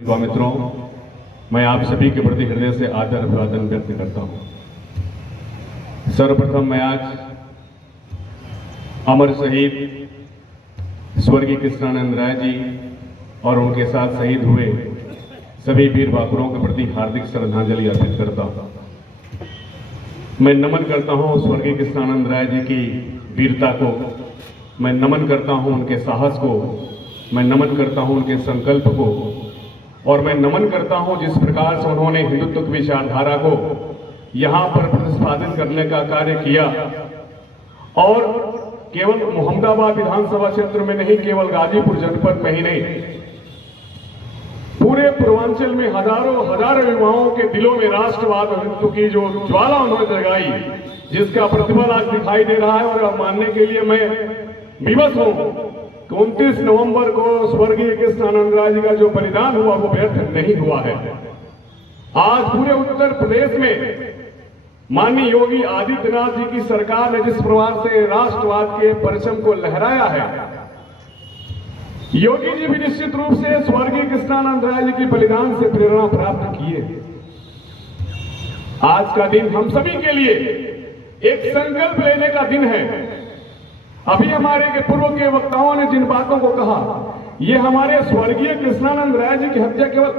युवा मित्रों, मैं आप सभी के प्रति हृदय से आदर अभिवादन व्यक्त करता हूं। सर्वप्रथम मैं आज अमर शहीद स्वर्गीय कृष्णानंद राय जी और उनके साथ शहीद हुए सभी वीर बाबुरों के प्रति हार्दिक श्रद्धांजलि अर्पित करता हूं। मैं नमन करता हूं स्वर्गीय कृष्णानंद राय जी की वीरता को, मैं नमन करता हूं उनके साहस को, मैं नमन करता हूं उनके संकल्प को, और मैं नमन करता हूं जिस प्रकार से उन्होंने हिंदुत्व की विचारधारा को यहां पर प्रतिपादित करने का कार्य किया। और केवल मोहम्मदाबाद विधानसभा क्षेत्र में नहीं, केवल गाजीपुर जनपद में ही नहीं, पूरे पूर्वांचल में हजारों युवाओं के दिलों में राष्ट्रवाद और हिंदुत्व की जो ज्वाला उन्होंने जगाई, जिसका प्रतिफल आज दिखाई दे रहा है। और मानने के लिए मैं विवश हूं कि 29 नवंबर को स्वर्गीय कृष्णानंद राय जी का जो बलिदान हुआ वो व्यर्थ नहीं हुआ है। आज पूरे उत्तर प्रदेश में माननीय योगी आदित्यनाथ जी की सरकार ने जिस प्रकार से राष्ट्रवाद के परचम को लहराया है, योगी जी भी निश्चित रूप से स्वर्गीय कृष्णानंद राय जी के बलिदान से प्रेरणा प्राप्त किए। आज का दिन हम सभी के लिए एक संकल्प लेने का दिन है। अभी हमारे के पूर्व के वक्ताओं ने जिन बातों को कहा, ये हमारे स्वर्गीय कृष्णानंद राय जी की हत्या केवल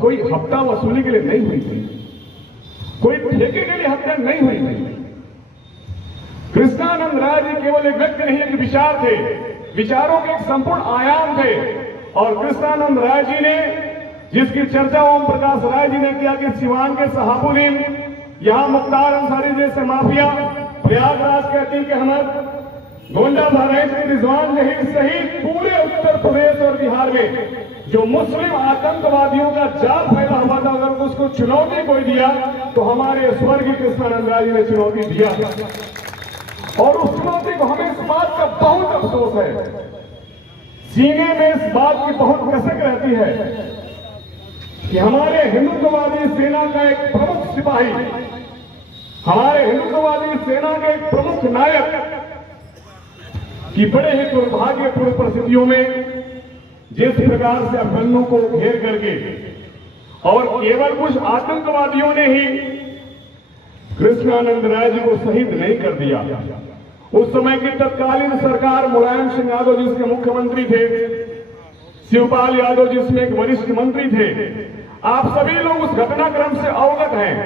कोई हफ्ता वसूली के लिए नहीं हुई थी, कोई ठेके के लिए हत्या नहीं हुई थी। कृष्णानंद राय जी केवल एक व्यक्ति नहीं, एक विचार थे, विचारों के एक संपूर्ण आयाम थे। और कृष्णानंद राय जी ने, जिसकी चर्चा ओम प्रकाश राय जी ने किया कि सिवान के सहाबुद्दीन, यहां मुख्तार अंसारी जैसे माफिया, प्रयागराज के अतीक अहमद, गोंडा बहराइच के रिजवान सहित पूरे उत्तर प्रदेश और बिहार में जो मुस्लिम आतंकवादियों का जाल फैला हुआ था, अगर उसको चुनौती कोई दिया तो हमारे स्वर्गीय कृष्णानंद राय जी ने चुनौती दिया। और उस चुनौती को हमें इस बात का बहुत अफसोस है, सीने में इस बात की बहुत कसक रहती है कि हमारे हिंदुत्ववादी सेना का एक प्रमुख सिपाही, हमारे हिंदुत्ववादी सेना के एक प्रमुख नायक कि बड़े ही दुर्भाग्यपूर्ण परिस्थितियों में जिस प्रकार से अफगानों को घेर करके और केवल कुछ आतंकवादियों ने ही कृष्णानंद राय जी को शहीद नहीं कर दिया। उस समय की तत्कालीन सरकार मुलायम सिंह यादव जिसके मुख्यमंत्री थे, शिवपाल यादव जिसमें एक वरिष्ठ मंत्री थे, आप सभी लोग उस घटनाक्रम से अवगत हैं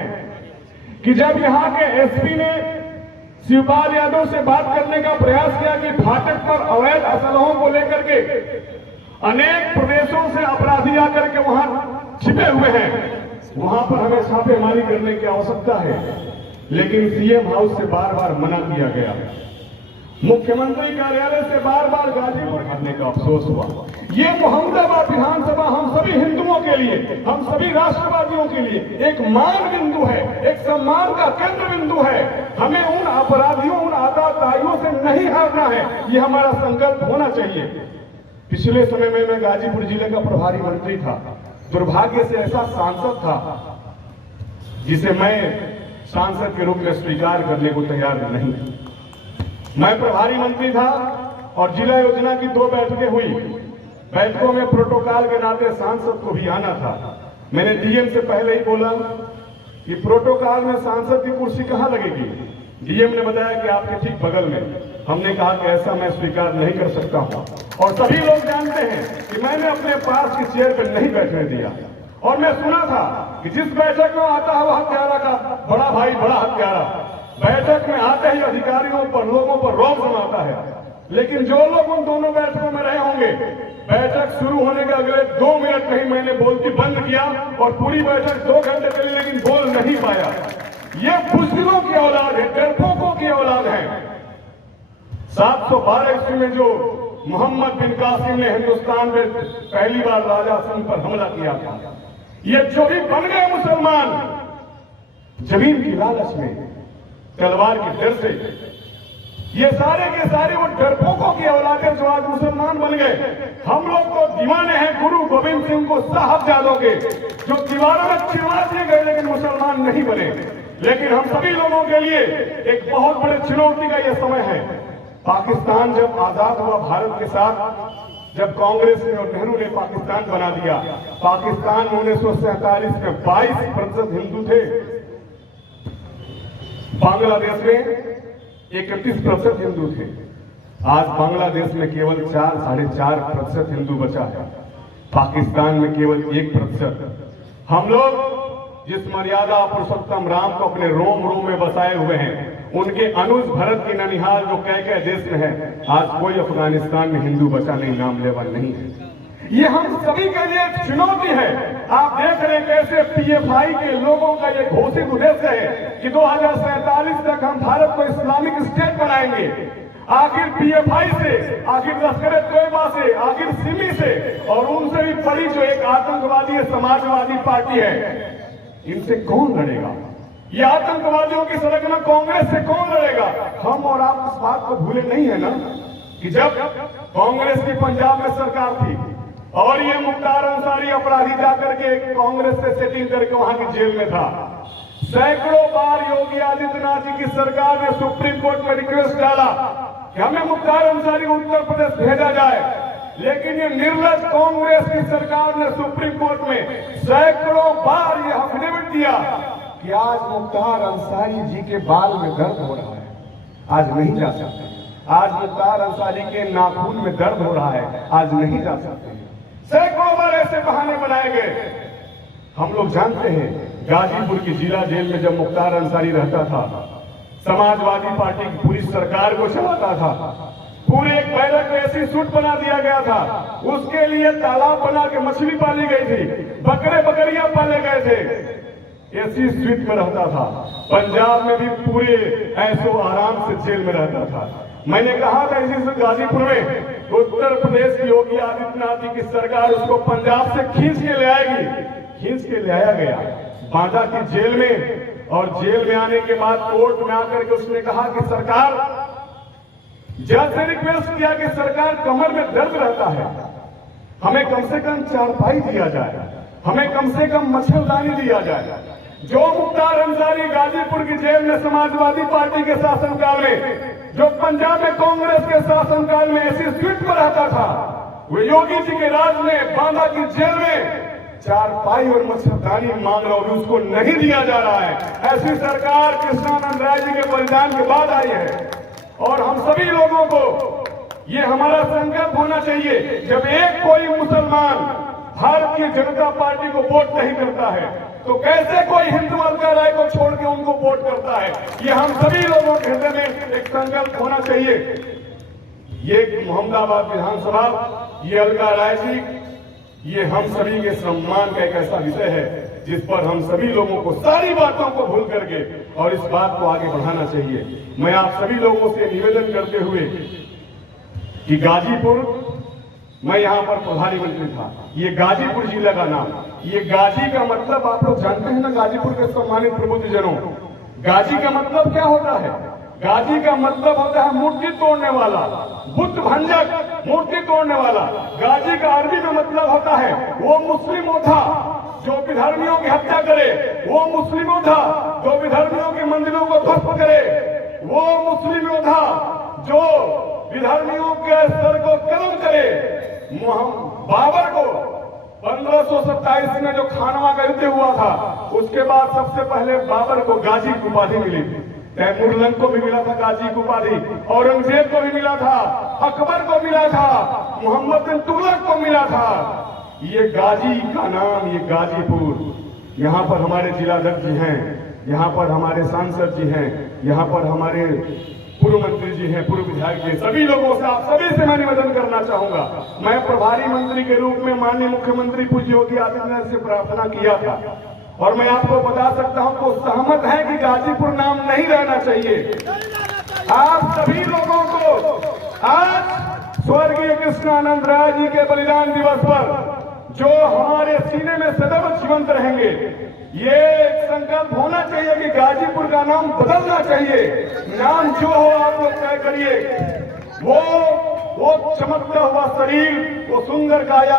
कि जब यहां के एसपी ने शिवपाल यादव से बात करने का प्रयास किया कि फाटक पर अवैध असलहों को लेकर के अनेक प्रदेशों से अपराधी आकर के वहां छिपे हुए हैं, वहां पर हमें छापेमारी करने की आवश्यकता है, लेकिन सीएम हाउस से बार बार मना किया गया, मुख्यमंत्री कार्यालय से बार बार गाजीपुर करने का अफसोस हुआ। ये मोहम्मदाबाद विधानसभा हम सभी हिंदुओं के लिए, हम सभी राष्ट्रवादियों के लिए एक मान बिंदु है, एक सम्मान का केंद्र बिंदु है। हमें उन अपराधियों, उन आतताइयों से नहीं हारना है, ये हमारा संकल्प होना चाहिए। पिछले समय में मैं गाजीपुर जिले का प्रभारी मंत्री था, दुर्भाग्य से ऐसा सांसद था जिसे मैं सांसद के रूप में स्वीकार करने को तैयार नहीं। मैं प्रभारी मंत्री था और जिला योजना की 2 बैठकें हुई। बैठकों में प्रोटोकॉल के नाते सांसद को भी आना था। मैंने डीएम से पहले ही बोला कि प्रोटोकॉल में सांसद की कुर्सी कहां लगेगी। डीएम ने बताया कि आपके ठीक बगल में। हमने कहा कि ऐसा मैं स्वीकार नहीं कर सकता हूं, और सभी लोग जानते हैं कि मैंने अपने पास की चेयर पर नहीं बैठने दिया। और मैं सुना था कि जिस बैठक में आता है वह हत्यारा का बड़ा भाई बड़ा हत्यारा, बैठक में आते ही अधिकारियों पर, लोगों पर रौब जमाता है। लेकिन जो लोग उन दोनों बैठकों में रहे होंगे, बैठक शुरू होने के अगले 2 मिनट नहीं मैंने बोलती बंद किया और पूरी बैठक 2 घंटे चली, लेकिन बोल नहीं पाया। ये बुज़दिलों की औलाद है, डरपोकों की औलाद है। 712 ईस्वी में जो मोहम्मद बिन कासिम ने हिंदुस्तान में पहली बार राजा सिंह पर हमला किया था, ये जो भी बन गए मुसलमान जमीन की लालच में, तलवार के डर से, ये सारे के सारे वो डरपोकों की औलादें जो आज मुसलमान बन गए। हम लोग तो दीवाने हैं गुरु गोविंद सिंह को साहबजादों के, जो दीवारों में चिरवा दिए गए लेकिन मुसलमान नहीं बने। लेकिन हम सभी लोगों के लिए एक बहुत बड़े चुनौती का यह समय है। पाकिस्तान जब आजाद हुआ भारत के साथ, जब कांग्रेस ने और नेहरू ने पाकिस्तान बना दिया, पाकिस्तान में 1947 में 22% हिंदू थे, बांग्लादेश में 31% हिंदू थे। आज बांग्लादेश में केवल 4-4.5% हिंदू बचा है, पाकिस्तान में केवल 1%। हम लोग जिस मर्यादा पुरुषोत्तम राम को अपने रोम रोम में बसाए हुए हैं, उनके अनुज भरत की ननिहाल जो कई देश में है, आज कोई अफगानिस्तान में हिंदू बचा नहीं, नाम लेवल नहीं है। ये हम सभी के लिए एक चुनौती है। आप देख रहे हैं कैसे पीएफआई के लोगों का ये घोषित उद्देश्य है कि 2047 तक हम भारत को इस्लामिक स्टेट बनाएंगे। आखिर पीएफआई से, आखिर लश्कर तोयबा से, आखिर सिमी से और उनसे भी बड़ी जो एक आतंकवादी समाजवादी पार्टी है, इनसे कौन लड़ेगा? ये आतंकवादियों की सरगना कांग्रेस से कौन लड़ेगा? हम और आप इस बात को भूले नहीं है ना कि जब कांग्रेस की पंजाब में सरकार थी और ये मुख्तार अंसारी अपराधी जाकर के कांग्रेस से सेटिंग करके वहां की जेल में था, सैकड़ों बार योगी आदित्यनाथ जी की सरकार ने सुप्रीम कोर्ट में रिक्वेस्ट डाला कि हमें मुख्तार अंसारी को उत्तर प्रदेश भेजा जाए, लेकिन ये निर्लज कांग्रेस की सरकार ने सुप्रीम कोर्ट में सैकड़ों बार ये एफिडेविट दिया कि आज मुख्तार अंसारी जी के बाल में दर्द हो रहा है, आज नहीं जा सकते। आज मुख्तार अंसारी के नाखून में दर्द हो रहा है, आज नहीं जा सकते। सैकड़ों बार ऐसे बहाने बनाए गए। हम लोग जानते हैं गाजीपुर की जिला जेल में जब मुख्तार अंसारी रहता था, समाजवादी पार्टी की पूरी सरकार को चलाता था, पूरे एक बैरक में ऐसी सूट बना दिया गया था, उसके लिए तालाब बना के मछली पाली गई थी, बकरे बकरियां पाले गए थे, ऐसी स्वीट में रहता था। पंजाब में भी पूरे ऐसो आराम से जेल में रहता था। मैंने कहा था इसी से गाजीपुर में उत्तर प्रदेश की योगी आदित्यनाथ जी की सरकार उसको पंजाब से खींच के ले आएगी, खींच के ले आया गया बांदा की जेल में। और जेल में आने के बाद कोर्ट में आकर के उसने कहा कि सरकार, जज से रिक्वेस्ट किया कि सरकार कमर में दर्द रहता है, हमें कम से कम चारपाई दिया जाए, हमें कम से कम मच्छरदानी दिया जाए। जो मुख्तार अंसारी गाजीपुर की जेल में समाजवादी पार्टी के शासनकाल में, जो पंजाब में कांग्रेस के शासनकाल में ऐसी सीट पर रहता था, वो योगी जी के राज में बांदा की जेल में चारपाई और मच्छरदानी मांग रहा और उसको नहीं दिया जा रहा है। ऐसी सरकार कृष्णानंद राय जी के बलिदान के बाद आई है। और हम सभी लोगों को ये हमारा संकल्प होना चाहिए, जब एक कोई मुसलमान भारतीय जनता पार्टी को वोट नहीं करता है, तो कैसे कोई हिंदू अलका राय को छोड़ के उनको वोट करता है? ये हम सभी लोगों के हृदय में एक संकल्प होना चाहिए। ये मोहम्मदाबाद विधानसभा, ये अलका राय जी, ये हम सभी के सम्मान का एक ऐसा विषय है जिस पर हम सभी लोगों को सारी बातों को भूल करके और इस बात को आगे बढ़ाना चाहिए। मैं आप सभी लोगों से निवेदन करते हुए कि गाजीपुर, मैं यहां पर प्रभारी मंत्री था, ये गाजीपुर जिला का नाम, ये गाजी का मतलब आप लोग जानते हैं ना, गाजीपुर के सम्मानित प्रबुद्धजनों, गाजी का मतलब क्या होता है? गाजी का मतलब होता है मूर्ति तोड़ने वाला, बुद्ध भंजक, मूर्ति तोड़ने वाला। गाजी का अरबी में मतलब होता है वो मुस्लिम योद्धा जो विधर्मियों की हत्या करे, वो मुस्लिम योद्धा जो विधर्मियों के मंदिरों को ध्वस्त करे, वो मुस्लिम योद्धा जो विधर्मियों के सर को कलम करे। बाबर को 1527 में जो खानवा का युद्ध हुआ था, उसके बाद सबसे पहले बाबर को गाजी की उपाधि मिली। तैमूर को भी मिला था गाजी की उपाधि, औरंगजेब को भी मिला था, अकबर को मिला था, मोहम्मद बिन तुगलक को मिला था। ये गाजी का नाम, ये गाजीपुर, यहाँ पर हमारे जिलाध्यक्ष जी हैं, यहाँ पर हमारे सांसद जी हैं, यहाँ पर हमारे पूर्व मंत्री जी हैं, पूर्व विधायक जी, सभी लोगों से, आप सभी से मैं निवेदन करना चाहूंगा। मैं प्रभारी मंत्री के रूप में माननीय मुख्यमंत्री पूज्य योगी आदित्यनाथ से प्रार्थना किया था और मैं आपको बता सकता हूं तो सहमत है कि गाजीपुर नाम नहीं रहना चाहिए। आप सभी लोगों को आज स्वर्गीय कृष्णानंद राय जी के बलिदान दिवस पर जो हमारे सीने में सदैव जीवंत रहेंगे, ये एक संकल्प होना चाहिए कि गाजीपुर का नाम बदलना चाहिए। नाम जो हो आप लोग तय करिए, वो चमकता हुआ शरीर, वो सुंदर काया,